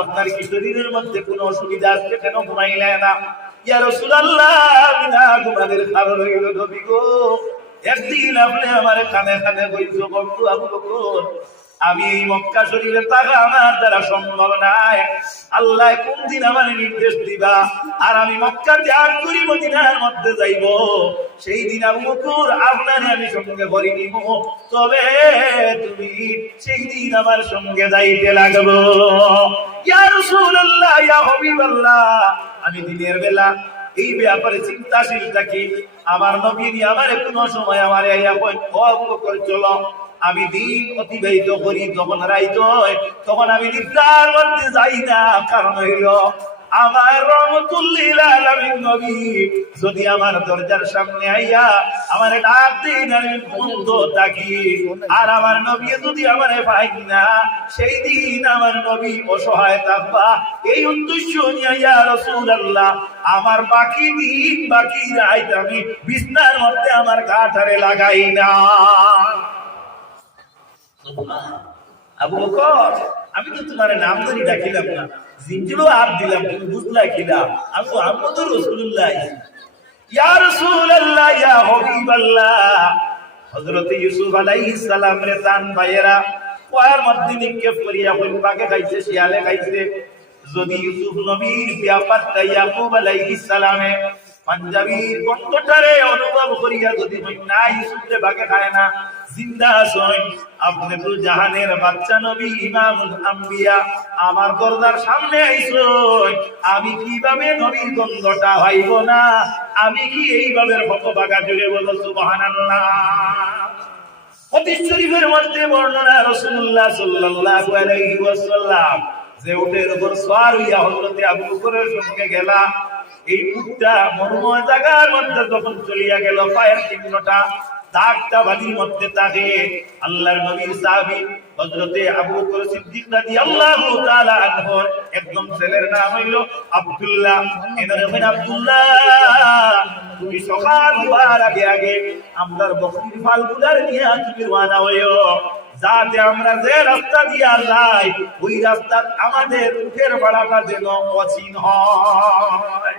আপনার কি শরীরের মধ্যে কোনো অসুবিধা আছে? কেন ঘুমাইলে না? ইয়া রাসূলুল্লাহ আমি না ঘুমানোর কারণ হইল গো। একদিন আপনি আমার কানে কানে বইছো বন্ধু আবু বকর আমি এই মক্কা শরীরে থাকা আমার দ্বারা সম্ভব নাই। আল্লাহ কোন দিন আমার নির্দেশ দিবা? আর আমি মক্কা ত্যাগ করি মদিনার মধ্যে যাইব, সেই দিন আবু বকর আপনারে আমি সঙ্গে ভরি নিব। তবে তুমি সেই দিন আমার সঙ্গে যাইতে লাগবো। ইয়া রাসূলুল্লাহ, ইয়া হাবিবাল্লাহ, আমি দিনের বেলা এই ব্যাপারে চিন্তাশীল থাকি আমার নবী আমার কোনো সময় আমার এই করে চলো। আমি দিন অতিবাহিত করি, যখন রাইত তখন আমি নিদ্রার মধ্যে যাই না কারণ হইল, আমার নবী, যদি আমার দরজার সামনে আইয়া আমার ডাক আমি বন্ধ থাকি। আর আমার নবী যদি আমার পাই না, সেই দিন আমার নবী অসহায় থাকবা। এই উদ্দেশ্য নিয়ে রাসূলুল্লাহ, আমার বাকি দিন, বাকি রাত আমি বিছনার মধ্যে আমার গাঠারে লাগাই না। আবু বকর, আমি তো তোমার নাম ধরে ডাকিলাম না। জিঞ্জিরও হাত দিলাম তুমি বুঝলা কিনা আমি মোহাম্মদ রসুল্লাহ ইয়া রাসূলুল্লাহ, ইয়া হাবিবাল্লাহ। হযরত ইউসুফ আলাইহিস সালাম রে তান ভাইয়েরা মধ্যে বাগে খাইছে শিয়ালে খাইছে যদি ইউসুফ নবীর ব্যাপারটা ইয়াকুব আলাইহিস সালামে পাঞ্জাবির কণ্ঠটারে অনুভব করিয়া যদি না ইউসুফরে বাগে খায় না জিন্দা জাহানের বাচ্চা নবী আম্বিয়া। আমার দরজার সামনে আইছেন আমি কীভাবে নবীর গন্ধটা হইব না? আমি কি এইভাবে হতবাগা জুড়ে বলো, সুবহানাল্লাহ? শরীফের মধ্যে বর্ণনা রাসূলুল্লাহ সাল্লাল্লাহু যে উটের উপর সওয়ার হইয়া হযরতে আবু বকরের সঙ্গে গেলা। এই উটটা মরুময় জায়গার মধ্যে যখন চলিয়া গেল, পায়ের চিহ্নটা মধ্যে থাকে। আল্লাহর নবীর সাহাবী হযরতে আবু বকর সিদ্দিক রাদিয়াল্লাহু তাআলা আনহু একদম ছেলের নাম হইল আব্দুল্লাহ। এনার নাম আব্দুল্লাহ। তুমি সকাল হওয়ার আগে আগে আমরার বকরির ফালগুলার নিয়ে তুমি রওনা হইও। যাতে আমরা যে রাস্তা দিয়ে যাই, ওই রাস্তা আমাদের উঠের ভাড়াটা যেন অচিন হয়।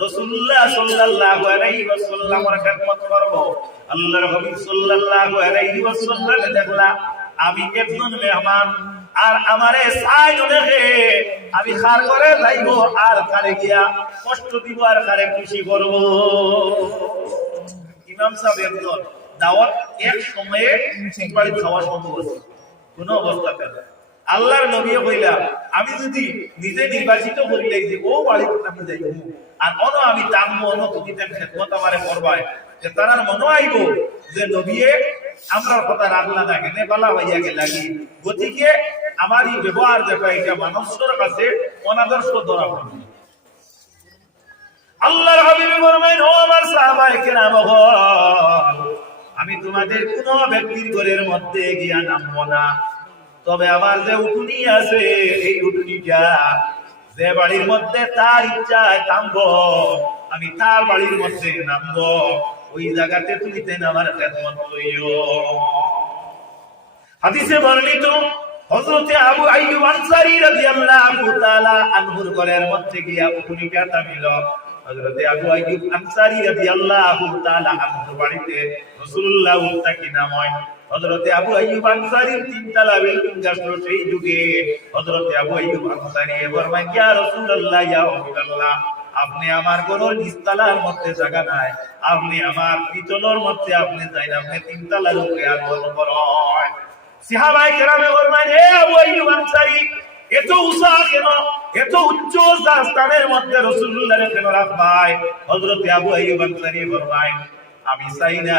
রাসূলুল্লাহ সাল্লাল্লাহু আলাইহি ওয়াসাল্লামের খেদমত করব। আল্লাহর হাবিব সাল্লাল্লাহু আলাইহি ওয়াসাল্লাম দেখলা আমি একজন মেহমান আর আমারে সাইড দেখে আমি খার করে যাইব আর কারে গিয়া কষ্ট দিব আর কারে খুশি করব। ইমাম সাহেব একজন দাওয়াত এক সময়ে বাড়ি খাওয়া সম্ভব আছে কোন অবস্থাতে না। আল্লাহর নবী কইলা আমি যদি নিজে নির্বাচিত করিলে যে, ও বাড়িতে আমি যাইব? আর অন আমি টানবো অন তুমি তেন খেদমত আমারে করবায় যে তারার মনে আইব যে, নবীয়ে আমরা কথা রাখলা না কেনে বালা হইয়া লাগি গতিকে আমার এই ব্যবহার যেটা এটা মানুষের কাছে অনাদর্শ ধরা পড়বে। আল্লাহর হাবিব ফরমাইন ও আমার সাহাবায়ে কেরাম আমি তোমাদের কোন ব্যক্তির ঘরের মধ্যে গিয়া নামবো না। তবে আমার যে উঠুনি আছে, এই উঠুনিটা যে বাড়ির মধ্যে তার ইচ্ছায় থামবো, আমি তার বাড়ির মধ্যে নামবো। ওই জায়গাতে তুমি তেন আমার খেদমত লইও হাদিসে বর্ণিত, হযরতে আবু আইয়ুব আনসারী রাদিয়াল্লাহু তাআলা আনহুর ঘরের মধ্যে গিয়া উঠুনিটা থামিল। হযরতে আবু আইয়ুব আনসারী রাদিয়াল্লাহু তাআলা আনহুর বাড়িতে রাসূলুল্লাহ উত্তাকি নাময়। হযরতে আবু আইয়ুব আনসারী তিন তলা বিল্ডিং গাছলো সেই যুগে হযরতে আবু আইয়ুব আনসারী ফরমায় ইয়া রাসূলুল্লাহ, ইয়া হাবিবাল্লাহ, আপনি আমার গরুর নিস্তালার মধ্যে জায়গা নাই। আপনি আমার পিছনের মধ্যে আপনি যাই আপনি তিন তলার উপরে আগমন করেন। সিহাবাই কেরামে ফরমায় হে আবু আইয়ুব আনসারী, এত উষা কেন? এত উচ্চ স্থানের মধ্যে রাসূলুল্লাহর কেন রাখবাই হযরত আবু আইয়ুব আনসারী ফরমায় আমি চাই না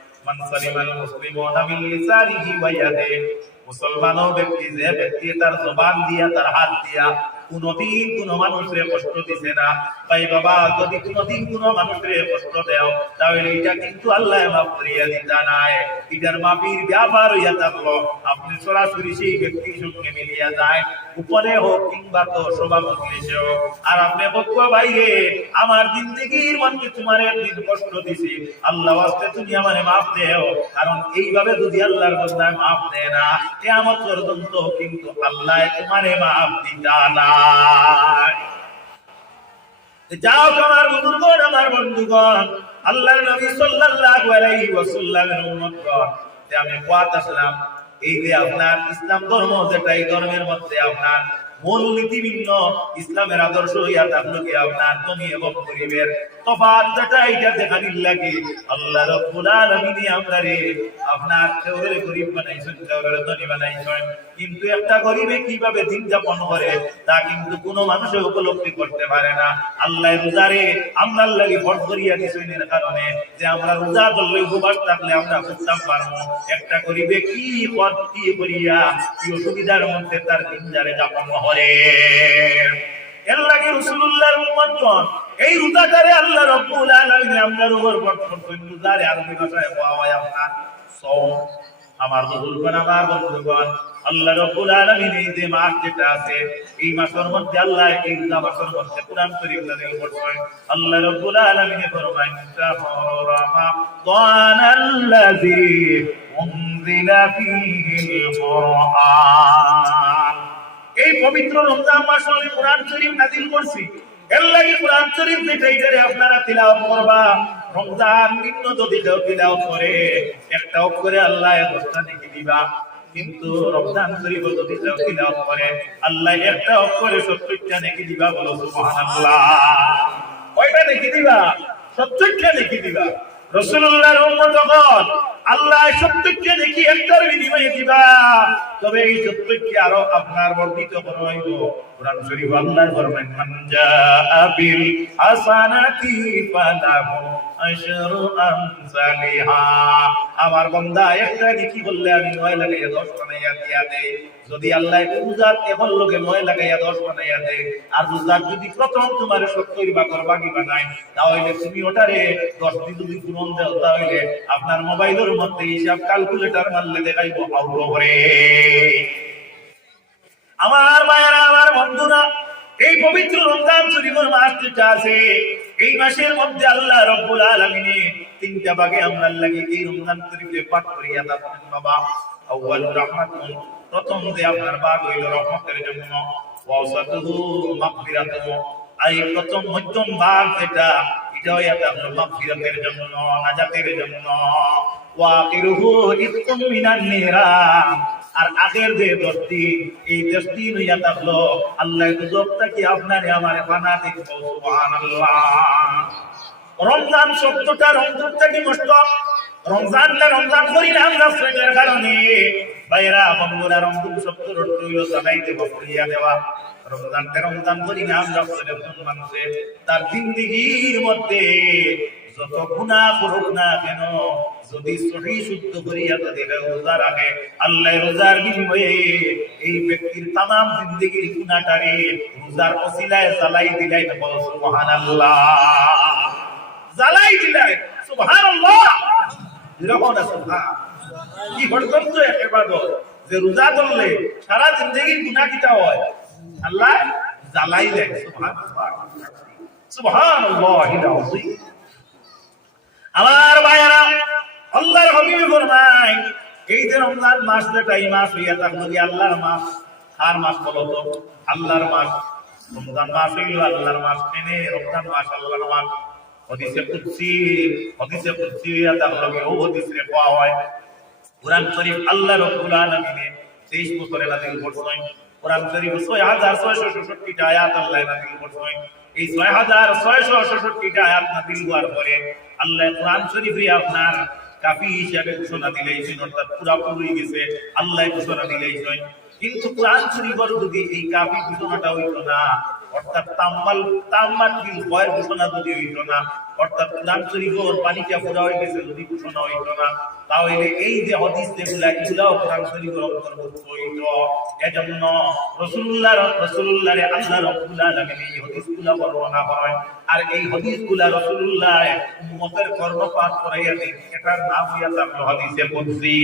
মান মুসলিমুনা মিন ব্যক্তি যে ব্যক্তি তার জবান দিয়া, তার হাত দিয়া কোনদিন কোন মানুষের কষ্ট দিছে না। ভাই বাবা, যদি কোনদিন কোন মানুষের কষ্ট দেও, তাহলে এটা কিন্তু আল্লাহ মাফ করিয়া দিতা নাই। এটার মাফির ব্যাপার হইয়া থাকল। আপনি সরাসরি সেই ব্যক্তির সঙ্গে মিলিয়া যায়। উপরে হোক কিংবা তো সভা মজলিসে হোক। আর আপনি বক্ষ ভাইরে, আমার জিন্দগির মধ্যে তোমার একদিন কষ্ট দিছি। আল্লাহ আস্তে তুমি আমারে মাফ দেও, কারণ এইভাবে যদি আল্লাহর বন্দায় মাফ দেয় না কেমন পর্যন্ত কিন্তু আল্লাহ তোমারে মাফ দিতা নাই। যাও আমার বুজুর্গণ, আমার বন্ধুগণ, আল্লাহর নবী সাল্লাল্লাহু আলাইহি ওয়াসাল্লামের উম্মতগণ। আমি কোয়াত আসলাম। এই যে আপনার ইসলাম ধর্ম, যেটা এই ধর্মের মধ্যে আপনার মূল নীতি ভিন্ন, ইসলামের আদর্শ ইয়াত আপনাকে আপনার তুমি এবং তফাৎ যেটা এটা দেখানির লাগে। আল্লাহ রব্বুল আলামিন আপনারে আপনার কেউরে গরিব বানাইছেন কেউরে ধনী বানাইছেন। কিন্তু একটা গরিবে কীভাবে দিন যাপন করে, তা কিন্তু কোনো মানুষে উপলব্ধি করতে পারে না। আল্লাহ রোজারে আমরা লাগি ফর্জ করিয়া এর কারণে যে আমরা রোজা ধরলে উপবাস থাকলে আমরা বুঝতাম পারব। একটা গরিবে কি পথ কি করিয়া কি অসুবিধার মধ্যে তার দিন যারে যাপন করে? এর আল্লাহ রাব্বুল আলামিন আমরার উপর বর্ষণ করেন রোজারে আরবি ভাষায় হয় আপনার সওম আমার বুজুর্গণ আমার বন্ধুগণ, আল্লাহ রাব্বুল আলামিন এই যে মাস যেটা আছে, এই মাসের মধ্যে আল্লাহ এই মাসের মধ্যে কোরআন শরীফ নাযিল করছেন আল্লাহ রাব্বুল আলামিন ফরমায় শাহরু রামাদানাল্লাযী উনজিলা ফীহিল কুরআন। এই পবিত্র রমজান মাস আমি কোরআন শরীফ নাযিল করছি। এর লাগি কোরআন শরীফ যেটা, এটারে আপনারা তিলাওয়াত করবা। রমজান নিম্ন যদি কেউ তিলাওয়াত করে, একটাও করে আল্লাহ অবস্থা দেখে দিবা। কিন্তু রমজান শরীফ যদি কেউ তিলাওয়াত করে, আল্লাহ একটাও করে সত্তরটা দেখে দিবা বলো সুবহানাল্লাহ। কয়টা দেখে দিবা? সত্তরটা দেখে দিবা। রসুল্লাহর উম্মতগণ আল্লাহ সত্যকে দেখি একটার বিনিময়ে দিবা। তবে এই সত্যকে আরও আপনার বর্ধিত করা হইব কোরআন শরীফ আল্লাহ ফরমান মান জাআ বিল হাসানাতি ফালাহু আশরু আমসালিহা। আমার বান্দা, একটা নেকি বললে আমি নয় লাগাইয়া দশ বানাইয়া দিয়া দে যদি আল্লাহ রোজার কেবল লোকে নয় লাগাইয়া দশ বানাইয়া দে আর রোজার যদি প্রথম তোমার সত্তর ভাগর বাকি বানায়, তাহলে তুমি ওটারে দশ দিন যদি পূরণ দাও, তাহলে আপনার মোবাইলের মধ্যে হিসাব ক্যালকুলেটর মারলে দেখাইব আউট করে। আমার মায়েরা, আমার বন্ধুরা, এই পবিত্র রমজান শরীফের মাস আছে এই মাসের মধ্যে আল্লাহ রব্বুল আলামিনে তিনটা ভাগে আমরা লাগি এই রমজান শরীফে পাঠ করিয়া থাকেন বাবা। আউয়াল রাহমাতুন। প্রথম যে আপনার ভাগ হইল রহমতের জন্য। ওয়াসাতুহু মাগফিরাতুহু এই প্রথম মধ্যম ভাগ যেটা, এটা হইয়াতে আপনার মাগফিরাতের জন্য, নাজাতের জন্য। আর আগের যে দশ এই দশ দিন হইয়া থাকল, আল্লাহ দুজকটা কি আপনারে আমার বানা দেখব রমজান শব্দটা রমজানটা কি কষ্ট রমজানটা রমজান করি না কারণে। বাইরা বন্ধুরা, রমজান জানাইতে রমজান করি না আমরা তার জিন্দিগির মধ্যে যত গুনাহ করুক না কেন, যদি সহি শুদ্ধ করিয়া তাদের রোজা রাখে, আল্লাহ রোজার বিনিময়ে এই ব্যক্তির তামাম জিন্দগির গুনাহটারে রোজার ওসিলায় জ্বালাই দিলাই না বলো, সুবহানাল্লাহ। জ্বালাই দিলাই সুবহানাল্লাহ। এরকম না, সুবহান। কি গণতন্ত্র একেবারে যে রোজা ধরলে সারা জিন্দগির গুনাহ কিটা হয়? আল্লাহ জ্বালাই দেয় সুবহানাল্লাহ। সুবহানাল্লাহিল আযীম। আমার ভাইয়েরা আল্লাহর হাবিব ফরমায়, এই যে রমজান মাস যেটা এই মাস হইয়া থাকল কি আল্লাহর মাস। আর মাস বলো তো? আল্লাহর মাস। রমজান মাস হইল আল্লাহর মাস। মেনে রমজান মাস আল্লাহর মাস। হদিসে কুদসি হদিসে কুদসি হইয়া থাকল কি ও হদিসে পাওয়া হয়। কোরআন শরীফ আল্লাহ রব্বুল আলামিনে 23 বছরে নাযিল করছেন। কোরআন শরীফ 6666 টা আয়াত আল্লাহ নাযিল করছেন। এই ছয় হাজার 6666 টা আয়াত নাজিল হওয়ার পরে আল্লাহ কোরআন শরীফে আপনার কাফি হিসাবে ঘোষণা দিলেছেন অর্থাৎ পুরাপুরি গেছে, আল্লাহ ঘোষণা দিলেছেন কিন্তু কোরআন শরীফের যদি এই কাফি ঘোষণাটা হইতো না অর্থাৎ তাম্মাল তাম্মাল বিল ভয়ের ঘোষণা যদি হইতো না, অর্থাৎ কোরআন শরীফের পানিটা পুরা হয়ে গেছে, যদি ঘোষণা হইতো না, তাহলে এই যে হাদিস যেগুলা, এগুলাও কোরআন শরীফের অন্তর্ভুক্ত হইতো। এজন্য রাসূলুল্লাহ রাসূলুল্লাহ রে আল্লাহ রাব্বুল আলামিন এই হাদিসগুলা বর্ণনা করেন। আর এই হাদিসগুলা রাসূলুল্লাহ উম্মতের কর্মপাত করাইয়া দেন। এটার নাম হইয়া থাকল হাদিসে কুদসি।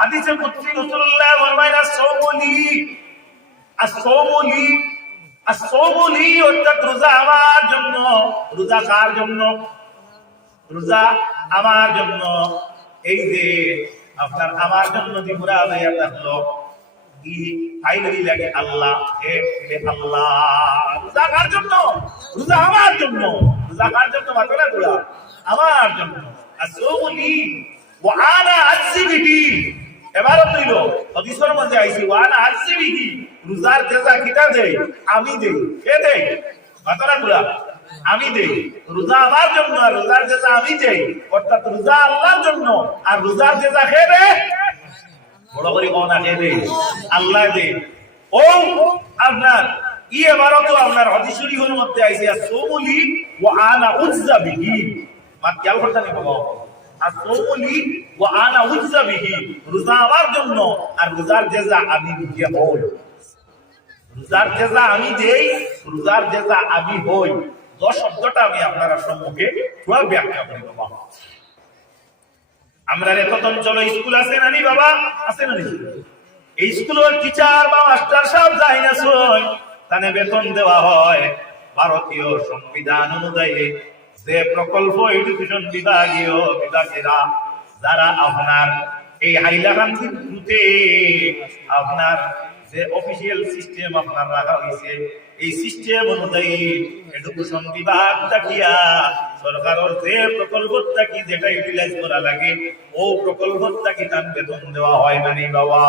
হাদিসে কুদসি রাসূলুল্লাহ ফরমায় as-sawmuli as-sawmuli as-sawmuli অর্থাৎ রোজা আমার জন্য। রোজা কার জন্য? রোজা আমার জন্য। এই যে আপনার আমার জন্য যে পুরা হইয়া থাকল লাগে আল্লাহ। হে আল্লাহ। রোজা কার জন্য? রোজা আমার জন্য। রোজা কার জন্য? মাত্রা তোলা আমার জন্য। আসৌলি ওয়া আনা আজসিবিহি এবার হইল হাদিসের মধ্যে আইছি ওয়া আনা আজসিবিহি রোজার জাযা কিটা দেই? আমি দেই। কে দেই? মাত্রা তোলা আমি দেই। রোজা আমার জন্য, আর রোজার জাযা আমি দেই। অর্থাৎ রোজা আল্লাহর জন্য, আর রোজার জাযা কে দেয়? বড় করে কোন আগে দে আল্লাহ দে ও আপনার, ই এবারও তো আপনার হাদিস শরীফের মধ্যে আইছে আসৌলি ওয়া আনা উজ্জা বিহি। মাত খেয়াল করতে নেই বাবা। আমার স্কুল আছে নানি বাবা? আছে নানি এই স্কুলের টিচার বা মাস্টার যাই না বেতন দেওয়া হয়। ভারতীয় সংবিধান অনুযায়ী যে প্রকল্প এডুকেশন বিভাগীয় বিভাগেরা, যারা আপনার এই হাইলাকান্দি রুটে আপনার যে অফিসিয়াল সিস্টেম আপনার রাখা হয়েছে, এই সিস্টেম অনুযায়ী এডুকেশন বিভাগ তাকিয়া সরকারের যে প্রকল্প থাকি যেটা ইউটিলাইজ করা লাগে, ও প্রকল্প থাকি তার বেতন দেওয়া হয় মানে বাবা।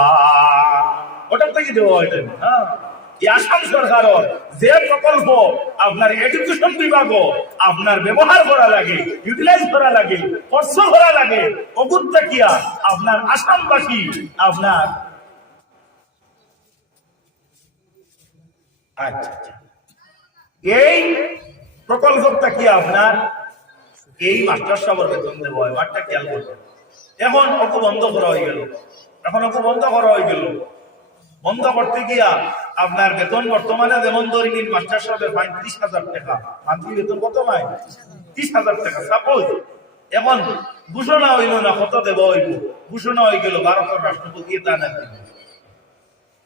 ওটার থেকে দেওয়া হয় হ্যাঁ। আসাম সরকারের যে প্রকল্প, আপনার এডুকেশন বিভাগ আপনার ব্যবহার করা লাগে ইউটিলাইজ করা লাগে খরচ করা লাগে তাকিয়া আপনার আসামবাসী আপনার আচ্ছা আচ্ছা। এই প্রকল্পটা কি আপনার? এই মাস্টার সাহেবের বেতন দেবো খেয়াল এখন ওকে বন্ধ করা হয়ে গেল। এখন ওকে বন্ধ করা হয়ে গেল। বন্ধ করতে গিয়া আপনার বেতন বর্তমানে যেমন ধরে নিন মাস্টার সাহেবের ফাইন ত্রিশ হাজার টাকা। মান্থলি বেতন কত পায় ত্রিশ হাজার টাকা সাপোজ এখন ঘোষণা হইল না কত দেব হইল ঘোষণা হয়ে গেল ভারতের রাষ্ট্রপতি তানার দিবে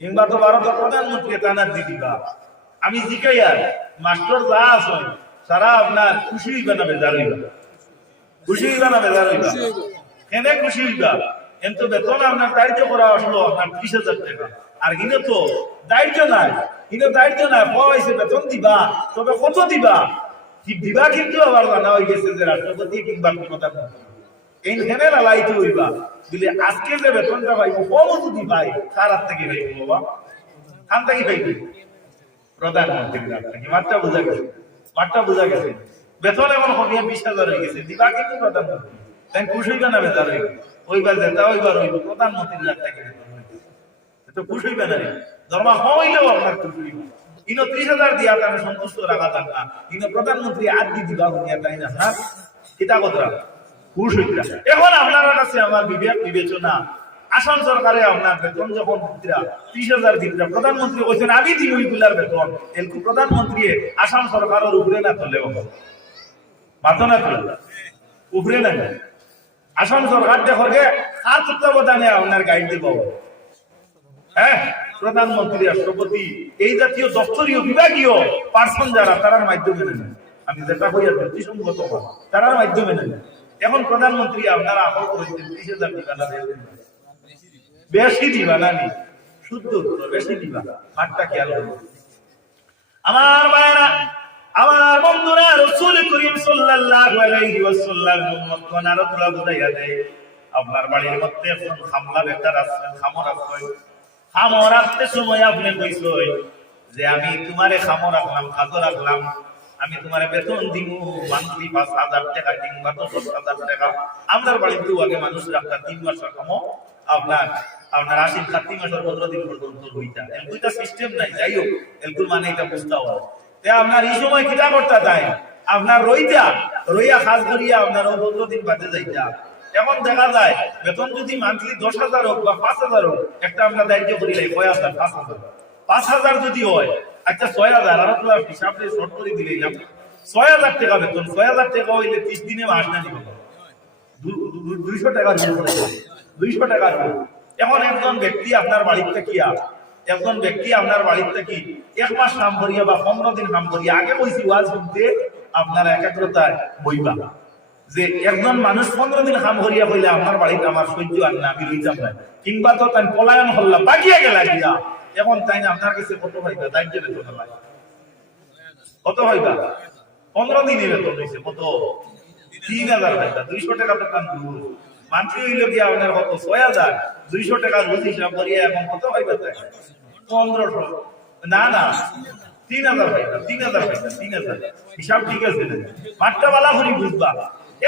কিংবা তো ভারতের প্রধানমন্ত্রী তানার দিদিবা আমি জিকাই আর মাস্টার যা আছে সারা আপনার খুশি হইবা না বেজার হইবা? খুশি হইবা না বেজার হইবা। কেনে খুশি হইবা? কিন্তু বেতন আপনার দায়িত্ব করা আসলো আপনার ত্রিশ হাজার টাকা। আর কিনে তো দায়িত্ব নাই। কিন্তু দায়িত্ব নাই পাওয়াইছে বেতন দিবা, তবে কত দিবা? দিবা কিন্তু আবার জানা হয়ে গেছে যে রাষ্ট্রপতি কিংবা এইখানে লালাইতে হইবা। আজকে যে বেতনটা পাইব কার হাত থেকে পাইব বাবা। খান থেকে বোঝা গেছে। বোঝা গেছে। বেতন এখন কমিয়ে বিশ হাজার হয়ে গেছে। দিবা কিন্তু প্রধানমন্ত্রী। তাই খুশি হইবে না বেতার হইবে? ওইবার যেটা হইব থেকে হইবে তো খুশি হইবে না রে। দরমা হইলেও আপনার খুশি হইবে। ইনো ত্রিশ হাজার দিয়া তাহলে সন্তুষ্ট রাখা না। ইনো প্রধানমন্ত্রী আর দি দিবা তাই না হ্যাঁ? কিতা কথা? খুশ এখন আপনার কাছে আমার বিবেক বিবেচনা। আসাম সরকারে আপনার বেতন যখন ত্রিশ হাজার দিতরা প্রধানমন্ত্রী কইছেন, আমি দিন ওইগুলার বেতন। এলকু প্রধানমন্ত্রী আসাম সরকারের উপরে না তোলে না তোলে উপরে না আসাম সরকার দেখো গে। তত্ত্বাবধানে আপনার গাইড দিব হ্যাঁ প্রধানমন্ত্রী, রাষ্ট্রপতি, এই জাতীয় দপ্তরীয় বিভাগীয় পার্সন যারা, তারার মাধ্যমে নেন। আমি যেটা হইয়া তারার মাধ্যমে নেন। এখন প্রধানমন্ত্রী, আপনারা ত্রিশ হাজার বেশি দিবা নানি শুদ্ধ বেশি দিবা। খেয়াল করব আমার মায়েরা আমার বন্ধুরা রসুল করিম সাল্লাল্লাহু আলাইহি ওয়াসাল্লাম উম্মত দেয়। আপনার বাড়ির মধ্যে এখন বেটার খামর আসতে সময় আপনি কইসই যে আমি তোমারে খামর রাখলাম রাখলাম আমি তোমার বেতন দিব মান্থলি পাঁচ হাজার টাকা কিংবা দশ হাজার টাকা। আপনার বাড়িতেও আগে মানুষ রাখতাম তিন মাসের খামো। আপনার আপনার আশির কার্তিক মাসের পনেরো দিন পর্যন্ত হইতা এলকুইটা সিস্টেম নাই, যাই হোক মানে এটা বুঝতে হবে। তে আপনার এই সময় কিটা করতে তাই আপনার রইতা রইয়া খাস করিয়া আপনার পনেরো দিন বাদে যাইতা। এখন দেখা যায়, বেতন যদি মান্থলি দশ হাজার হোক বা পাঁচ হাজার হোক, একটা আমরা দায়িত্ব করি নাই কয় হাজার, পাঁচ হাজার। পাঁচ হাজার যদি হয় আচ্ছা ছয় হাজার, আর তো হিসাব দিয়ে শর্ট করে দিলাম ছয় হাজার টাকা বেতন, ছয় হাজার টাকা হইলে ত্রিশ দিনে মাস না দিব। দুইশো টাকা দুইশো টাকা এখন একজন ব্যক্তি আপনার বাড়িতে কি একজন ব্যক্তি আপনার বাড়িতে কি এক মাস নাম করিয়া বা পনেরো দিন নাম করিয়া আগে বলছি, ওয়াজ শুনতে আপনার একাগ্রতায় বইবা। যে একজন মানুষ পনেরো দিন কাম করিয়া কইলে আপনার বাড়িতে আমার সহ্য আর না, আমি লইতাম না। কিংবা তো তাই পলায়ন হল্লা বাগিয়া গেলা গিয়া। এখন তাই আপনার কাছে কত হইবা? তাই যে বেতন লাগে কত হইবা? পনেরো দিনে বেতন হয়েছে কত? তিন হাজার হইবা, দুইশো টাকা বেতন মান্থলি হইল গিয়া আপনার কত? ছয় হাজার। দুইশো টাকা রোজ হিসাব করিয়া এখন কত হইবা তাই? পনেরোশো না না, তিন হাজার হইবা তিন হাজার হইবা তিন হাজার। হিসাব ঠিক আছে মাঠটা বালা করি বুঝবা।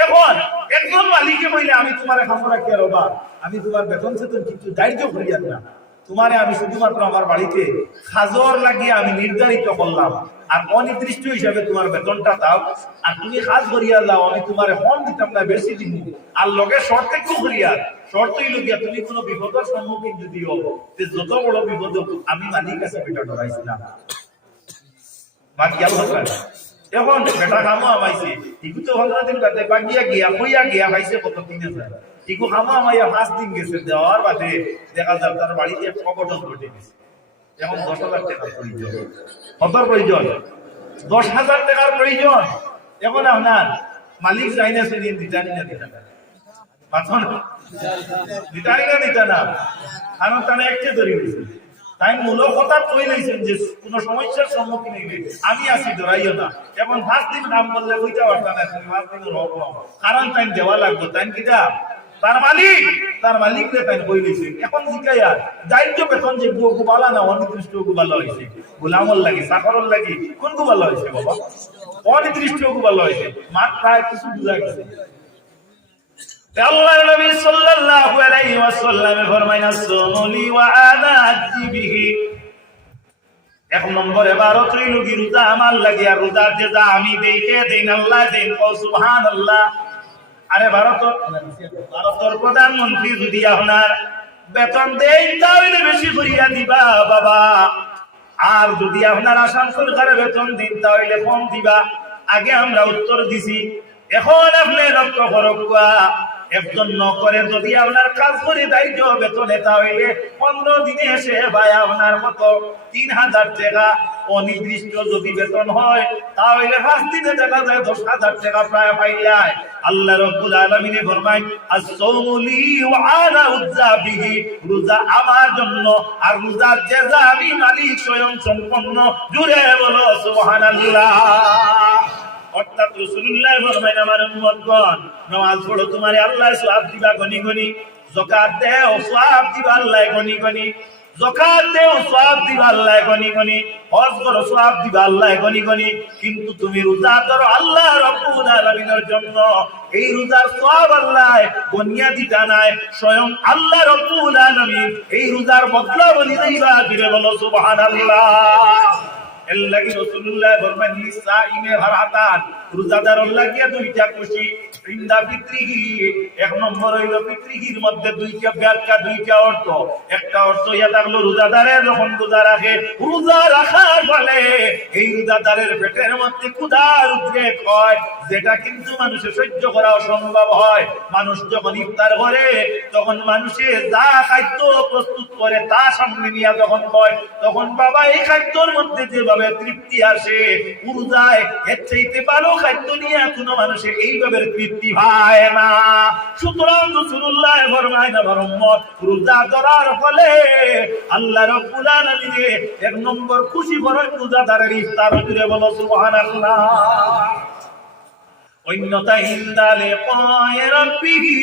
এখন, একজন মালিকে বললে আমি তোমার খামো রাখি আর বাবা আমি তোমার বেতন সেতন কিছু দায়িত্ব করি আর না। তোমারে আমি শুধুমাত্র আমার বাড়িতে খাজর লাগিয়ে আমি নির্ধারিত করলাম। আর অনির্দিষ্ট হিসাবে তোমার বেতনটা দাও। আর তুমি কাজ করিয়া দাও, আমি তোমার হন দিতাম না, বেশি দিন। আর লগে শর্ত একটু করিয়া তুমি কোনো বিপদের সম্মুখীন যদি যে যত বড় বিপদ আমি মালিক কাছে বেটা ডরাইছিলাম। এখন বেটা কামো আমাইছে। তো পনেরো দিন গিয়া কইয়া গিয়া পাইছে কত তিন হাজার। ইকু কামো আমাইয়া পাঁচ দিন গেছে, দেওয়ার বাদে দেখা যায় তার বাড়িতে একটা ঘটে গেছে এখন দশ হাজার টাকার প্রয়োজন। কতর প্রয়োজন? দশ হাজার টাকার প্রয়োজন। এখন আপনার মালিক চাই না সেদিন দিতানি না, দিতা না। দিতানি না? দিতা না কারণ তারা একটে ধরে গেছে তাই মূল কথা কই লইছেন যে কোন সমস্যার সম্মুখীন হইবে। আমি আছি ধরাইও না। এখন পাঁচ দিন নাম বললে কইতে পারতাম না কারণ তাই দেওয়া লাগবে, তাই কিটা তার মালিক তার মালিক রে তাই কই লইছে এখন জিকাইয়া দায়িত্ব বেতন যে গোবালা না, অনির্দিষ্ট গোবালা হইছে গোলামর লাগি চাকরর লাগি, কোন গোবালা হইছে বাবা? অনির্দিষ্ট গোবালা হইছে মাঠ প্রায় কিছু বুঝা গেছে। নবী সাল্লাল্লাহু আলাইহি ওয়াসাল্লাম ফরমাইনা ওয়া এক রোজা আমার লাগে, আর যে যা আমি দেখে দিন আল্লাহ দিন ও সুবহানাল্লাহ। আরে ভারত ভারতের প্রধানমন্ত্রী যদি আপনার বেতন দেই তাহলে বেশি করিয়া দিবা, বাবা। আর যদি আপনার আসাম সরকারের বেতন দিন, তাহলে কম দিবা। আগে আমরা উত্তর দিছি। এখন আপনি লক্ষ্য করবা একজন নকরে যদি আপনার কাজ করে দায়িত্ব বেতনে তাহলে পনেরো দিনে এসে ভাই আপনার মতো তিন হাজার টাকা অনির্দিষ্ট যদি বেতন হয়, তাহলে পাঁচ দিনে দেখা যায় দশ হাজার টাকা প্রায় পাইলায় আল্লাহ রব্বুল আলামিনে ফরমায় as-sawmuli wa ana উজ্জা বিহি রোজা আমার জন্য আর রোজার জেজা আমি মালিক, স্বয়ং সম্পন্ন। জুড়ে বলো, সুবহানাল্লাহ। অর্থাৎ রসুল্লাহ ফরমাইন, আমার উম্মতগণ, নামাজ পড়ো তোমারে আল্লাহ সওয়াব দিবা গনি গনি। যাকাত দেও, সওয়াব দিবা আল্লাহ গনি গনি। যাকাত দেও, সওয়াব দিবা আল্লাহ গনি গনি। হজ করো, সওয়াব দিবা আল্লাহ গনি গনি। কিন্তু তুমি রোজা করো আল্লাহ রাব্বুল আলামিনের জন্য। এই রোজার সওয়াব আল্লাহ গনিয়া দিতা নাই স্বয়ং আল্লাহ রাব্বুল আলামিন। এই রোজার বদলা বলি দিবা দিবে বলো, সুবহানাল্লাহ। রাসূলুল্লাহ ফরমান রোজাদার দুইটা খুশি ইন্দা এক নম্বর হইল মধ্যে দুইটা ব্যাখ্যা, দুইটা অর্থ। একটা অর্থ ইয়া থাকল রোজাদারে যখন রোজা রাখে, রোজা রাখার ফলে এই রোজাদারের পেটের মধ্যে ক্ষুধার উদ্রেক হয়, যেটা কিন্তু মানুষের সহ্য করা অসম্ভব হয়। মানুষ যখন ইফতার করে, তখন মানুষে যা খাদ্য প্রস্তুত করে তা সামনে নিয়ে যখন কয় তখন বাবা এই খাদ্যর মধ্যে যেভাবে তৃপ্তি আসে, উর্জায় এর খাদ্য নিয়ে কোনো মানুষের এইভাবে তৃপ্তি হয় না। সুতরাং রসুল্লাহ ফরমায় না রোজা ফলে আল্লাহ রব্বুল এক নম্বর খুশি করেন রোজাদারের ইফতার জুড়ে বলো, সুবহানাল্লাহ। অন্যতা ইন্দালে পায় রব্বিহি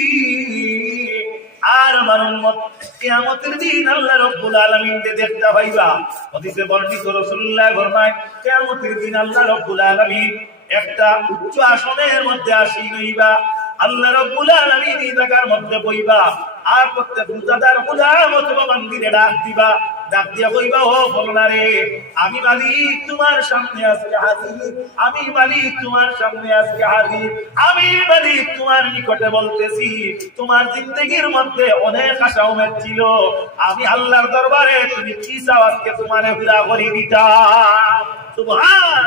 আর আমার উম্মত কিয়ামতের দিন আল্লাহ রব্বুল আলামিন কে দেখতে পাইবা। হাদিসে বর্ণিত রাসূলুল্লাহ ফরমায়, কিয়ামতের দিন আল্লাহ রব্বুল আলামিন একটা উচ্চ আসনের মধ্যে আসি নইবা আল্লাহ রব্বুল আলামিন এই জায়গার মধ্যে বইবা। আর প্রত্যেক রোজাদার গোলাম অথবা মন্দিরে ডাক দিবা। আমি জিন্দগির মধ্যে অনেক আশা উমেদ ছিল, আমি আল্লাহর দরবারে তুমি কি চাও আজকে তোমারে পুরা করে সুবহান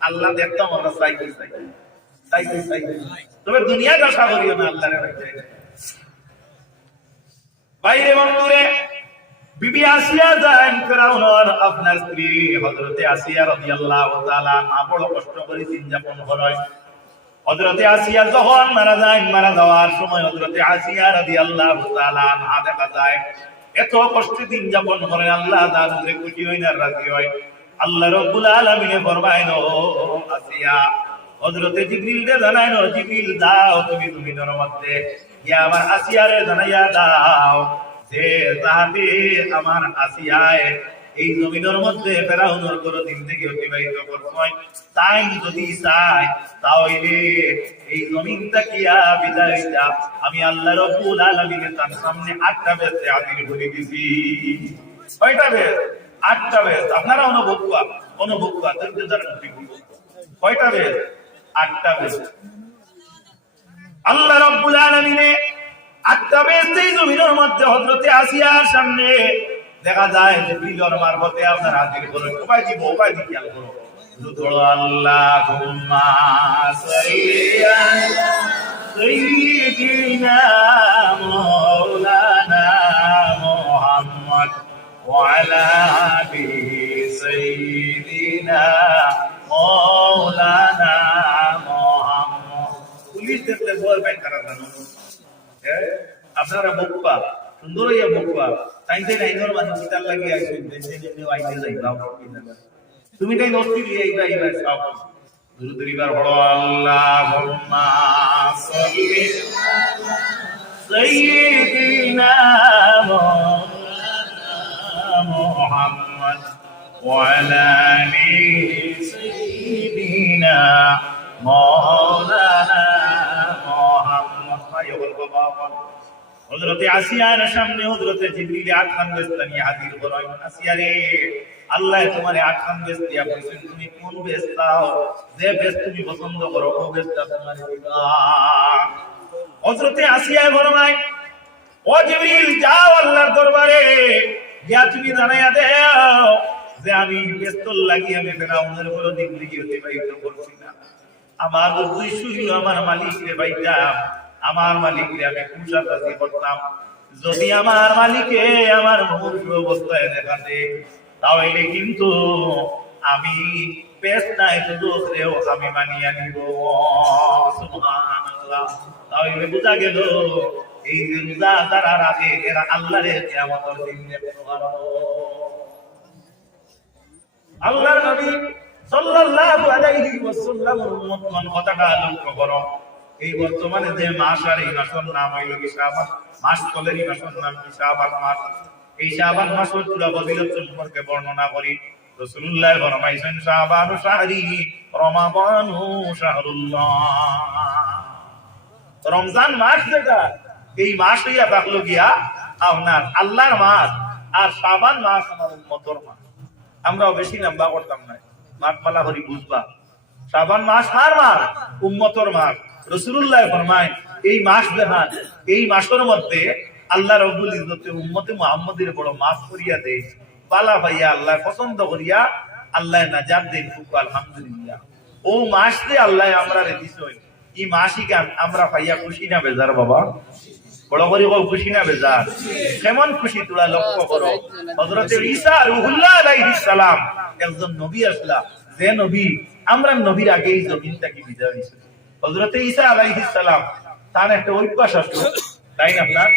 আল্লাহ দেখতাম আমরা চাই চাইতে চাই? তবে না আল্লাহরে বাইরে। বাইরে বন্ধুরে বিবি আসিয়া যান ফেরাউনর আপনার স্ত্রী হযরতে আসিয়া রাদিয়াল্লাহু তাআলা মা বড় কষ্ট করে দিন যাপন করেন হযরতে আসিয়া যখন মারা যায়, মারা যাওয়ার সময় হযরতে আসিয়া রাদিয়াল্লাহু তাআলা মা দেখা যায়, এত কষ্টে দিন যাপন করে আল্লাহ তার উপরে খুশি হই না রাজি হয় আল্লাহ রাব্বুল আলামিনে ফরমায়েন ও আসিয়া, হযরতে জিবরিল জানাইন ও জিবরিল দাও, তুমি তুমি মধ্যে। ইয়া আমার আসিয়ারে জানাইয়া দাও। যে তাহাতে আমার আসিয়ায়। এই জমিনের মধ্যে ফেরাউনের কোনো দিন থেকে অতিবাহিত করছয় তাই যদি চাই তাহলে এই জমিনটা কিয়া বিদায় যা। আমি আল্লাহ রব্বুল আলামিনের তার সামনে আটটা বেশে হাজির করে দিছি। কয়টা বেশ আটটা বেশ আপনারা অনুভব করা অনুভব করা, ধৈর্য ধারণ করি কয়টা বেশ আটটা বেশ আল্লাহ রব্বুল আলামিনে আটটা বেশ এই জমিনের মধ্যে হযরতে আসিয়ার সামনে দেখা যায় যে বিলর মারফতে আপনার হাজির করুন উপায় দিব উপায় দিয়ে খেয়াল করো দুধড়ো আল্লাহুম্মা সাল্লি আলা সাইয়্যিদিনা মাওলানা মুহাম্মদ وعلى آل سيدنا مولانا محمد পুলিশ দেখলে ভয় পাই তারা জানো হ্যাঁ? আপনারা বকুয়া সুন্দর ইয়া বকুয়া তাই তাই নাইনর মানে চিতার লাগি আইছেন দেশে যেমনি আইতে যাইবা তুমি তাই নষ্টি লিয়ে আইবা আইবা সব দুরুদরিবার বড় আল্লাহুম্মা সাল্লি সাইয়্যিদিনা মাওলানা মুহাম্মদ وعلى آل سيدنا مولانا محمد يقول بابا হযরতে আসিয়ার সামনে আখান হাজির আসিয়া রে, আল্লাহ আখান দিয়া বলেছেন, তুমি কোন দাও যে তুমি পছন্দ করো, ও আসিয়া ও জিবরিল, যাও আল্লাহর দরবারে তুমি দেও যে আমি ব্যস্ত লাগি আমি ফেরাউনের দিক করছি না। আমার উদ্দেশ্য আমার মালিকরে পাইতাম। আমার মালিকরে আমি কুশাকাজি করতাম। যদি আমার মালিকে আমার মূর্খ অবস্থায় দেখাতে তাহলে কিন্তু আমি আমি নিব। তাহলে বোঝা গেল, এই যে রোজা তারা রাখে এরা নবী সাল্লাল্লাহু আলাইহি উম্মতগণ কথাটা লক্ষ্য করো। এই বর্তমানে যে মাস আর এই মাসের নাম হইল কি শাবান? মাস চলেরই মাসের নাম কি শাবান মাস? এই শাবান মাসের পুরা ফজিলত সম্পর্কে বর্ণনা করি। রাসূলুল্লাহ ফরমাইছেন, শাবানু শাহরি, রমাদানু শাহরুল্লাহ। রমজান মাস যেটা, এই মাস হইয়া থাকল গিয়া আপনার আল্লাহর মাস আর শাবান মাস আমার উম্মতর মাস। আমরাও বেশি লম্বা করতাম না। মাঠ মালা করি বুঝবা। শ্রাবণ মাস কার মাস? উম্মতর মাস। রসুল্লাহ ফরমায়, এই মাস দেখান, এই মাসের মধ্যে আল্লাহ রব্বুল ইজ্জতে উম্মতে মুহাম্মদের বড় মাফ করিয়া দে বালা ভাইয়া আল্লাহ পছন্দ করিয়া আল্লাহ নাজাত দেন, খুব আলহামদুলিল্লাহ। ও মাস দে আল্লাহ আমরা দিছই এই মাসই গান, আমরা ভাইয়া খুশি না বেজার বাবা? বড় করে বল খুশি না বেজার? কেমন খুশি তোরা লক্ষ্য করো? হযরত ঈসা রুহুল্লাহ আলাইহিস সালাম একজন নবী আসলা, যে নবী, আমরা নবীর আগে এই জমিনটাকে বিদায় হয়েছে হযরত ঈসা আলাইহিস সালাম তার একটা অভ্যাস আসলো। তাই না আপনার?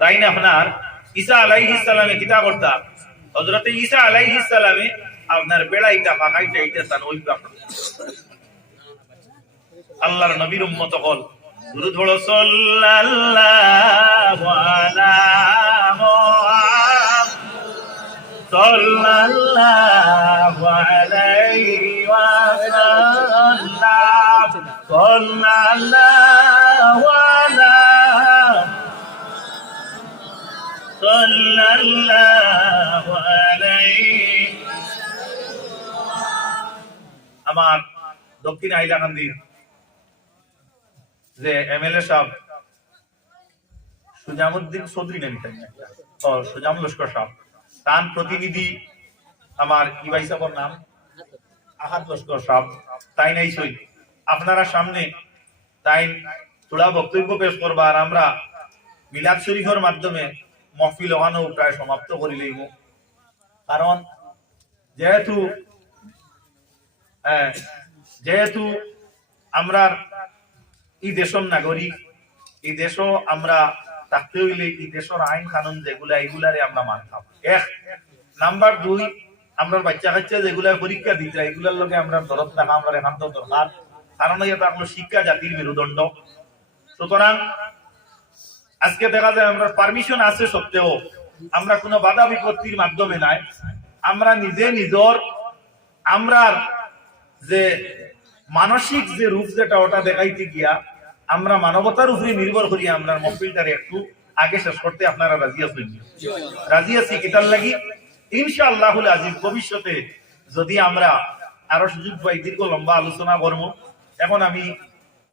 তাই না আপনার? ঈসা আলাইহিস সালামে কিতা করতা? হযরত ঈসা আলাইহিস সালামে আপনার বেড়াইটা ফাঁকাইটা এইটা তার অভ্যাস। আল্লাহর নবীর উম্মত হল। দুরুদ হলো সাল্লাল্লাহু আলা সাল্লাল্লাহু আলাইহি আমার দক্ষিণ হাইলাকান্দির যে এমএলএ সাহেব সুজামুদ্দিন চৌধুরী তাই সুজাম লস্কর সাহেব। তার প্রতিনিধি আমার ইবাই সাহেবের নাম। আহাদ লস্কর তাই নাই সই। আপনারা সামনে তাই তোলা বক্তব্য পেশ আমরা মিলাদ শরীফের মাধ্যমে মহফিল প্রায় সমাপ্ত করি লইব কারণ যেহেতু হ্যাঁ, যেহেতু আমরা এই দেশের নাগরিক এই দেশও আমরা থাকতে হইলে এই দেশের আইন কানুন যেগুলা এগুলারে আমরা মানতাম। এক নাম্বার দুই আমরা বাচ্চা কাচ্চা যেগুলা পরীক্ষা দিতে এগুলার লগে আমরা দরদ থাকা আমরা একান্ত দরকার কারণ এটা আপনার শিক্ষা জাতির মেরুদণ্ড। সুতরাং আজকে দেখা যায় আমরা পারমিশন আছে সত্ত্বেও আমরা কোনো বাধা বিপত্তির মাধ্যমে নাই। আমরা নিজে নিজর আমরার যে মানসিক যে রূপ যেটা ওটা দেখাইতে গিয়া আমরা মানবতার উপরে নির্ভর করি আমরা মহফিলটারে একটু আগে শেষ করতে আপনারা রাজি আছেন? রাজি আছি এটার লাগি? ইনশাআল্লাহ আজিজ ভবিষ্যতে যদি আমরা আরও সুযোগ পাই দীর্ঘ লম্বা আলোচনা করব। এখন আমি